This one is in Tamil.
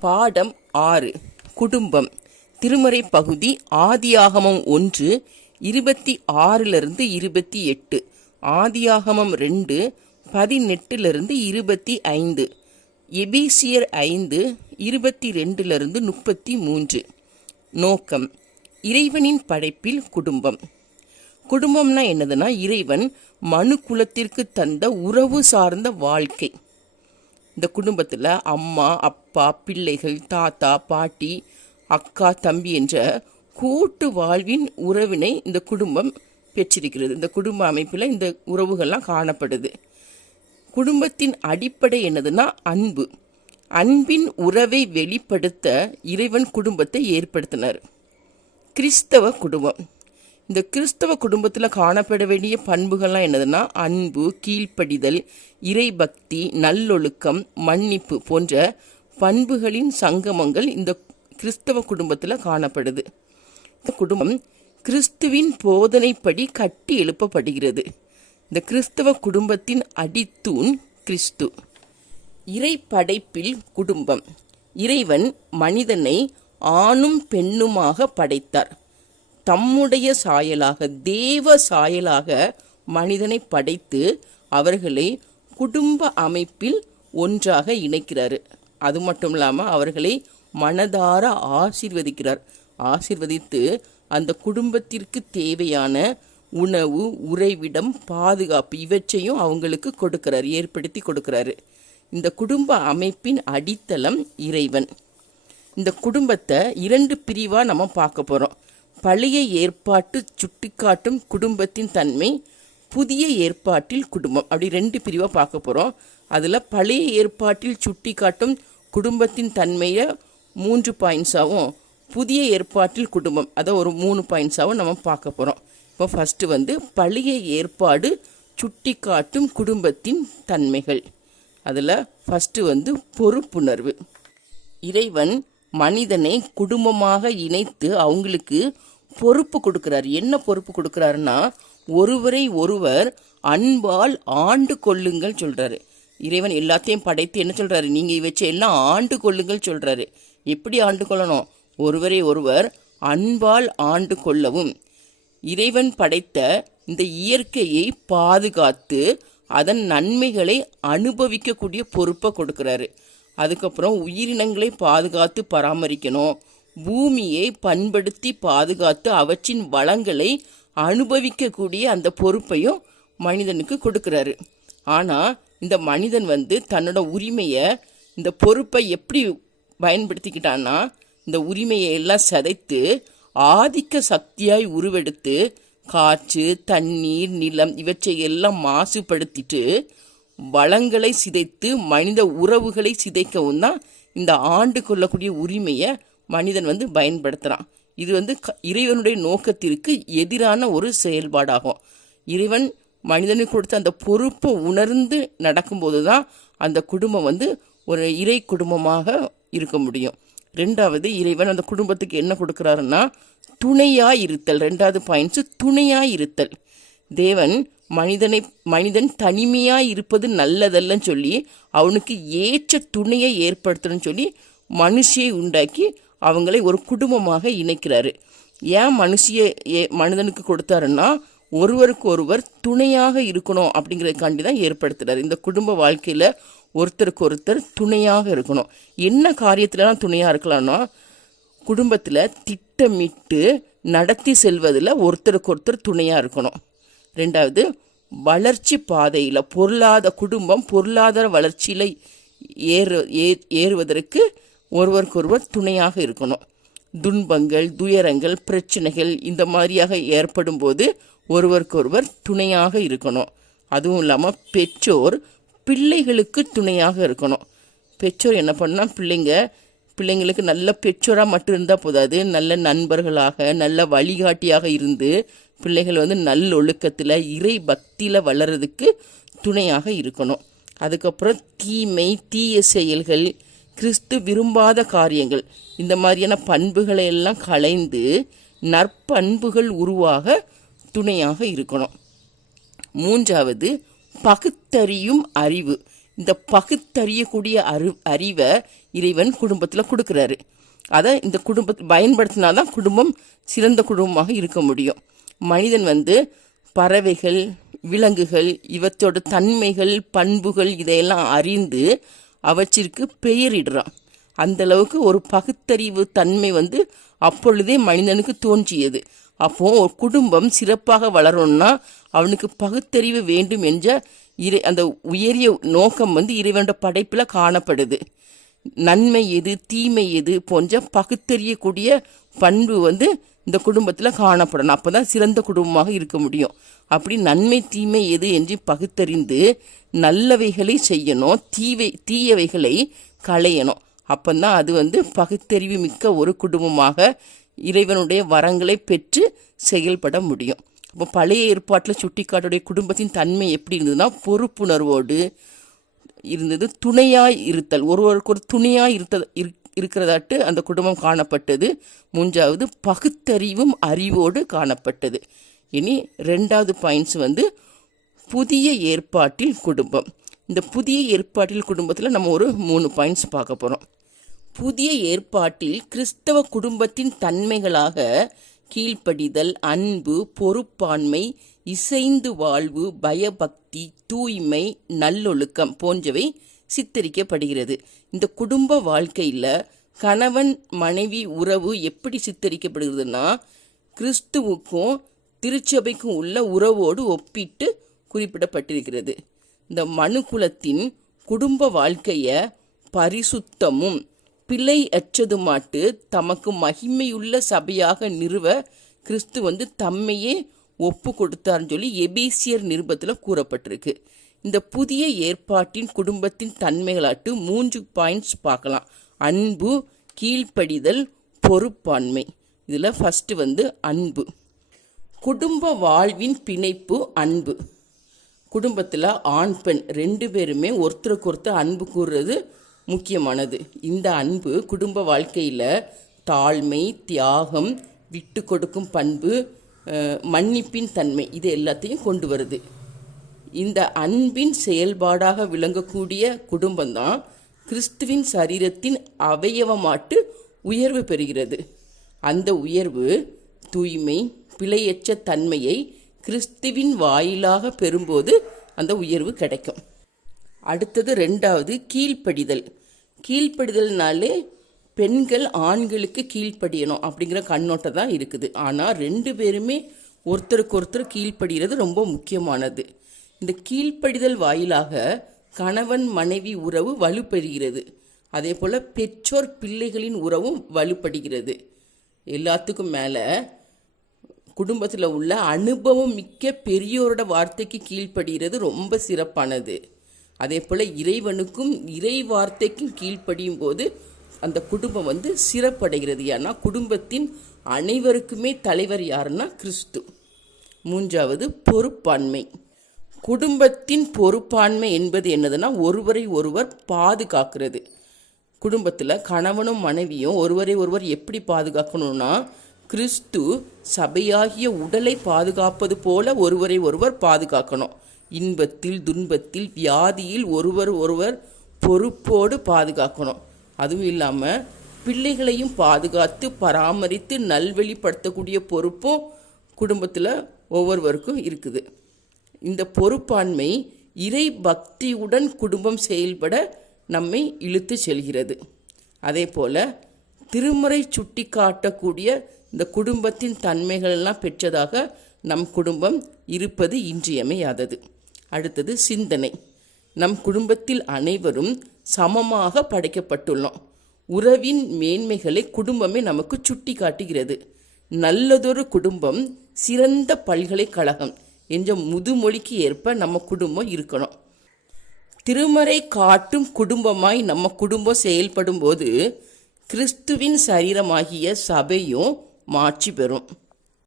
பாடம் ஆறு. குடும்பம். திருமறை பகுதி ஆதியாகமம் ஒன்று இருபத்தி ஆறிலிருந்து இருபத்தி எட்டு. ஆதியாகமம் ரெண்டு பதினெட்டிலிருந்து இருபத்தி ஐந்து. எபேசியர் ஐந்து இருபத்தி ரெண்டிலிருந்து முப்பத்தி மூன்று. நோக்கம். இறைவனின் படைப்பில் குடும்பம். குடும்பம்னா என்னதுன்னா இறைவன் மனு குலத்திற்கு தந்த உறவு சார்ந்த வாழ்க்கை. இந்த குடும்பத்தில் அம்மா அப்பா பிள்ளைகள் தாத்தா பாட்டி அக்கா தம்பி என்ற கூட்டு வாழ்வின் உறவினை இந்த குடும்பம் பெற்றிருக்கிறது. இந்த குடும்ப அமைப்பில் இந்த உறவுகள்லாம் காணப்படுது. குடும்பத்தின் அடிப்படை என்னதுன்னா அன்பு. அன்பின் உறவை வெளிப்படுத்த இறைவன் குடும்பத்தை ஏற்படுத்தினார். கிறிஸ்தவ குடும்பம். இந்த கிறிஸ்தவ குடும்பத்தில் காணப்பட வேண்டிய பண்புகள்லாம் என்னதுன்னா அன்பு கீழ்ப்படிதல் இறைபக்தி நல்லொழுக்கம் மன்னிப்பு போன்ற பண்புகளின் சங்கமங்கள் இந்த கிறிஸ்தவ குடும்பத்தில் காணப்படுது. இந்த குடும்பம் கிறிஸ்துவின் போதனைப்படி கட்டி எழுப்பப்படுகிறது. இந்த கிறிஸ்தவ குடும்பத்தின் அடித்தூண் கிறிஸ்து. இறை படைப்பில் குடும்பம். இறைவன் மனிதனை ஆணும் பெண்ணுமாக படைத்தார். தம்முடைய சாயலாக தேவ சாயலாக மனிதனை படைத்து அவர்களை குடும்ப அமைப்பில் ஒன்றாக இணைக்கிறாரு. அது மட்டும் இல்லாமல் அவர்களை மனதார ஆசிர்வதிக்கிறார். ஆசிர்வதித்து அந்த குடும்பத்திற்கு தேவையான உணவு உறைவிடம் பாதுகாப்பு இவற்றையும் அவங்களுக்கு கொடுக்கிறார் ஏற்படுத்தி கொடுக்கிறாரு. இந்த குடும்ப அமைப்பின் அடித்தளம் இறைவன். இந்த குடும்பத்தை இரண்டு பிரிவாக நம்ம பார்க்க போகிறோம் பழைய ஏற்பாட்டு சுட்டிக்காட்டும் குடும்பத்தின் தன்மை புதிய ஏற்பாட்டில் குடும்பம். அப்படி ரெண்டு பிரிவாக பார்க்க போகிறோம் அதில் பழைய ஏற்பாட்டில் சுட்டிக்காட்டும் குடும்பத்தின் தன்மையை மூன்று பாயிண்ட்ஸாகவும் புதிய ஏற்பாட்டில் குடும்பம். அதை ஒரு மூணு பாயிண்ட்ஸாகவும் நம்ம பார்க்க போகிறோம் இப்போ ஃபஸ்ட்டு வந்து பழைய ஏற்பாடு சுட்டிக்காட்டும் குடும்பத்தின் தன்மைகள். அதில் ஃபஸ்ட்டு வந்து பொறுப்புணர்வு. இறைவன் மனிதனை குடும்பமாக இணைத்து அவங்களுக்கு பொறுப்பு கொடுக்கிறார். என்ன பொறுப்பு கொடுக்கிறாருன்னா ஒருவரை ஒருவர் அன்பால் ஆண்டு கொள்ளுங்கள் சொல்கிறாரு இறைவன் எல்லாத்தையும் படைத்து என்ன சொல்கிறாரு நீங்கள் வச்சு எல்லாம் ஆண்டு கொள்ளுங்கள் சொல்கிறாரு எப்படி ஆண்டு கொள்ளணும்? ஒருவரை ஒருவர் அன்பால் ஆண்டு கொள்ளவும். இறைவன் படைத்த இந்த இயற்கையை பாதுகாத்து அதன் நன்மைகளை அனுபவிக்கக்கூடிய பொறுப்பை கொடுக்குறாரு. அதுக்கப்புறம் உயிரினங்களை பாதுகாத்து பராமரிக்கணும். பூமியை பண்படுத்தி பாதுகாத்து அவற்றின் வளங்களை அனுபவிக்கக்கூடிய அந்த பொறுப்பையும் மனிதனுக்கு கொடுக்குறாரு. ஆனால் இந்த மனிதன் வந்து தன்னோட உரிமையை இந்த பொறுப்பை எப்படி பயன்படுத்திக்கிட்டான்னா இந்த உரிமையை எல்லாம் சிதைத்து ஆதிக்க சக்தியாய் உருவெடுத்து காற்று தண்ணீர் நிலம் இவற்றை எல்லாம் மாசுபடுத்திட்டு வளங்களை சிதைத்து மனித உறவுகளை சிதைக்கவும் தான் இந்த ஆண்டு கொள்ளக்கூடிய உரிமையை மனிதன் வந்து பயன்படுத்துகிறான் இது வந்து க- இறைவனுடைய நோக்கத்திற்கு எதிரான ஒரு செயல்பாடாகும். இறைவன் மனிதனுக்கு கொடுத்த அந்த பொறுப்பை உணர்ந்து நடக்கும்போது தான் அந்த குடும்பம் வந்து ஒரு இறை குடும்பமாக இருக்க முடியும். ரெண்டாவது இறைவன் அந்த குடும்பத்துக்கு என்ன கொடுக்குறாருன்னா துணையாக இருத்தல். ரெண்டாவது பாயிண்ட்ஸு துணையாக இருத்தல். தேவன் மனிதனை மனிதன் தனிமையாக இருப்பது நல்லதல்லன்னு சொல்லி அவனுக்கு ஏற்ற துணையை ஏற்படுத்தணும்னு சொல்லி மனுஷியை உண்டாக்கி அவங்களை ஒரு குடும்பமாக இணைக்கிறாரு. ஏன் மனுஷிய ஏ மனிதனுக்கு கொடுத்தாருன்னா ஒருவருக்கு ஒருவர் துணையாக இருக்கணும் அப்படிங்கிறதுக்காண்டி தான் ஏற்படுத்துறாரு. இந்த குடும்ப வாழ்க்கையில் ஒருத்தருக்கு ஒருத்தர் துணையாக இருக்கணும். என்ன காரியத்துலலாம் துணையாக இருக்கலாம்னா குடும்பத்தில் திட்டமிட்டு நடத்தி செல்வதில் ஒருத்தருக்கு ஒருத்தர் துணையாக இருக்கணும். ரெண்டாவது வளர்ச்சி பாதையில் பொருளாதார குடும்பம் பொருளாதார வளர்ச்சியில் ஏறு ஏ- ஏறுவதற்கு ஒருவருக்கொருவர் துணையாக இருக்கணும். துன்பங்கள் துயரங்கள் பிரச்சனைகள் இந்த மாதிரியாக ஏற்படும் போது ஒருவருக்கொருவர் துணையாக இருக்கணும். அதுவும் இல்லாமல் பெற்றோர் பிள்ளைகளுக்கு துணையாக இருக்கணும். பெற்றோர் என்ன பண்ணால் பிள்ளைங்க பிள்ளைங்களுக்கு நல்ல பெற்றோராக மட்டும் இருந்தால் போதாது. நல்ல நண்பர்களாக நல்ல வழிகாட்டியாக இருந்து பிள்ளைகள் வந்து நல்லொழுக்கத்தில் இறை பக்தியில் வளர்றதுக்கு துணையாக இருக்கணும். அதுக்கப்புறம் தீமை தீய செயல்கள் கிறிஸ்து விரும்பாத காரியங்கள் இந்த மாதிரியான பண்புகளை எல்லாம் களைந்து நற்பண்புகள் உருவாக துணையாக இருக்கணும். மூன்றாவது பகுத்தறியும் அறிவு. இந்த பகுத்தறியக்கூடிய அறி அறிவை இறைவன் குடும்பத்தில் கொடுக்குறாரு. அதை இந்த குடும்பத்தை பயன்படுத்தினாதான் குடும்பம் சிறந்த குடும்பமாக இருக்க முடியும். மனிதன் வந்து பறவைகள் விலங்குகள் இவற்றோட தன்மைகள் பண்புகள் இதையெல்லாம் அறிந்து அவற்றிற்கு பெயரிடுறான். அந்த அளவுக்கு ஒரு பகுத்தறிவு தன்மை வந்து அப்பொழுதே மனிதனுக்கு தோன்றியது. அப்போ ஒரு குடும்பம் சிறப்பாக வளரணும்னா அவனுக்கு பகுத்தறிவு வேண்டும் என்ற இறை அந்த உயரிய நோக்கம் வந்து இறைவனோட படைப்பில் காணப்படுது. நன்மை எது தீமை எது போன்ற பகுத்தறியக்கூடிய பண்பு வந்து இந்த குடும்பத்தில் காணப்படணும். அப்போ தான் சிறந்த குடும்பமாக இருக்க முடியும். அப்படி நன்மை தீமை எது என்று பகுத்தறிந்து நல்லவைகளை செய்யணும். தீவை தீயவைகளை களையணும். அப்பந்தான் அது வந்து பகுத்தறிவு மிக்க ஒரு குடும்பமாக இறைவனுடைய வரங்களை பெற்று செயல்பட முடியும். இப்போ பழைய ஏற்பாட்டில் சுட்டிக்காட்டுடைய குடும்பத்தின் தன்மை எப்படி இருந்ததுன்னா பொறுப்புணர்வோடு இருந்தது துணையாய் இருத்தல். ஒருவருக்கு ஒரு துணையாய் இருத்த இரு- இருக்கிறதாட்டு அந்த குடும்பம் காணப்பட்டது. மூன்றாவது பகுத்தறிவும் அறிவோடு காணப்பட்டது. இனி ரெண்டாவது பாயிண்ட்ஸ் வந்து புதிய ஏற்பாட்டில் குடும்பம். இந்த புதிய ஏற்பாட்டில் குடும்பத்தில் நம்ம ஒரு மூணு பாயிண்ட்ஸ் பார்க்க போகிறோம் புதிய ஏற்பாட்டில் கிறிஸ்தவ குடும்பத்தின் தன்மைகளாக கீழ்ப்படிதல் அன்பு பொறுப்பாண்மை இசைந்து வாழ்வு பயபக்தி தூய்மை நல்லொழுக்கம் போன்றவை சித்தரிக்கப்படுகிறது. இந்த குடும்ப வாழ்க்கையில் கணவன் மனைவி உறவு எப்படி சித்தரிக்கப்படுகிறதுனா கிறிஸ்துவுக்கும் திருச்சபைக்கும் உள்ள உறவோடு ஒப்பிட்டு குறிப்பிடப்பட்டிருக்கிறது. இந்த மனுகுலத்தின் குடும்ப வாழ்க்கையை பரிசுத்தமும் பிழை அற்றதுமாட்டு தமக்கு மகிமையுள்ள சபையாக நிறுவ கிறிஸ்து வந்து தம்மையே ஒப்பு கொடுத்தார்னு சொல்லி எபேசியர் நிருபத்தில் கூறப்பட்டிருக்கு. இந்த புதிய ஏற்பாட்டின் குடும்பத்தின் தன்மைகளாட்டு மூன்று பாயிண்ட்ஸ் பார்க்கலாம். அன்பு கீழ்ப்படிதல் பொறுப்பான்மை இதில் ஃபஸ்ட்டு வந்து அன்பு. குடும்ப வாழ்வின் பிணைப்பு அன்பு. குடும்பத்தில் ஆண் பெண் ரெண்டு பேருமே ஒருத்தருக்கு ஒருத்தர் அன்பு கூறுறது முக்கியமானது. இந்த அன்பு குடும்ப வாழ்க்கையில் தாழ்மை தியாகம் விட்டு கொடுக்கும் பண்பு மன்னிப்பின் தன்மை இது எல்லாத்தையும் கொண்டு வருது. இந்த அன்பின் செயல்பாடாக விளங்கக்கூடிய குடும்பம்தான் கிறிஸ்துவின் சரீரத்தின் அவயவமாட்டு உயர்வு பெறுகிறது. அந்த உயர்வு தூய்மை பிழையற்ற தன்மையை கிறிஸ்துவின் வாயிலாக பெறும்போது அந்த உயர்வு கிடைக்கும். அடுத்தது ரெண்டாவது கீழ்ப்படிதல். கீழ்ப்படிதல்னாலே பெண்கள் ஆண்களுக்கு கீழ்ப்படியணும் அப்படிங்கிற கண்ணோட்டம் தான் இருக்குது. ஆனால் ரெண்டு பேருமே ஒருத்தருக்கு ஒருத்தர் கீழ்ப்படுகிறது ரொம்ப முக்கியமானது. இந்த கீழ்ப்படிதல் வாயிலாக கணவன் மனைவி உறவு வலுப்பெறுகிறது. அதே போல் பெற்றோர் பிள்ளைகளின் உறவும் வலுப்படுகிறது. எல்லாத்துக்கும் மேலே குடும்பத்தில் உள்ள அனுபவம் மிக்க பெரியோரோட வார்த்தைக்கு கீழ்ப்படுகிறது. ரொம்ப சிறப்பானது. அதே போல் இறைவனுக்கும் இறை வார்த்தைக்கும் கீழ்ப்படியும் போது அந்த குடும்பம் வந்து சிறப்படைகிறது. ஏன்னா குடும்பத்தின் அனைவருக்குமே தலைவர் யாருன்னா கிறிஸ்து. மூன்றாவது பொறுப்பான்மை குடும்பத்தின் பொறுப்பாண்மை என்பது என்னதுன்னா ஒருவரை ஒருவர் பாதுகாக்கிறது. குடும்பத்தில் கணவனும் மனைவியும் ஒருவரை ஒருவர் எப்படி பாதுகாக்கணும்னா கிறிஸ்து சபையாகிய உடலை பாதுகாப்பது போல ஒருவரை ஒருவர் பாதுகாக்கணும். இன்பத்தில் துன்பத்தில் வியாதியில் ஒருவர் ஒருவர் பொறுப்போடு பாதுகாக்கணும். அதுவும் இல்லாமல் பிள்ளைகளையும் பாதுகாத்து பராமரித்து நல்வழிப்படுத்தக்கூடிய பொறுப்பும் குடும்பத்தில் ஒவ்வொருவருக்கும் இருக்குது. இந்த பொறுப்பாண்மை இறை பக்தியுடன் குடும்பம் செயல்பட நம்மை இழுத்து செல்கிறது. அதே போல் திருமுறை சுட்டி காட்டக்கூடிய இந்த குடும்பத்தின் தன்மைகள் எல்லாம் பெற்றதாக நம் குடும்பம் இருப்பது இன்றியமையாதது. அடுத்தது சிந்தனை. நம் குடும்பத்தில் அனைவரும் சமமாக படைக்கப்பட்டுள்ளோம். உறவின் மேன்மைகளை குடும்பமே நமக்கு சுட்டி காட்டுகிறது நல்லதொரு குடும்பம் சிறந்த பல்கலைக்கழகம் என்ற முதுமொழிக்கு ஏற்ப நம்ம குடும்பம் இருக்கணும். திருமறை காட்டும் குடும்பமாய் நம்ம குடும்பம் செயல்படும் போது கிறிஸ்துவின் சரீரமாகிய சபையும் மாற்றி பெறும்.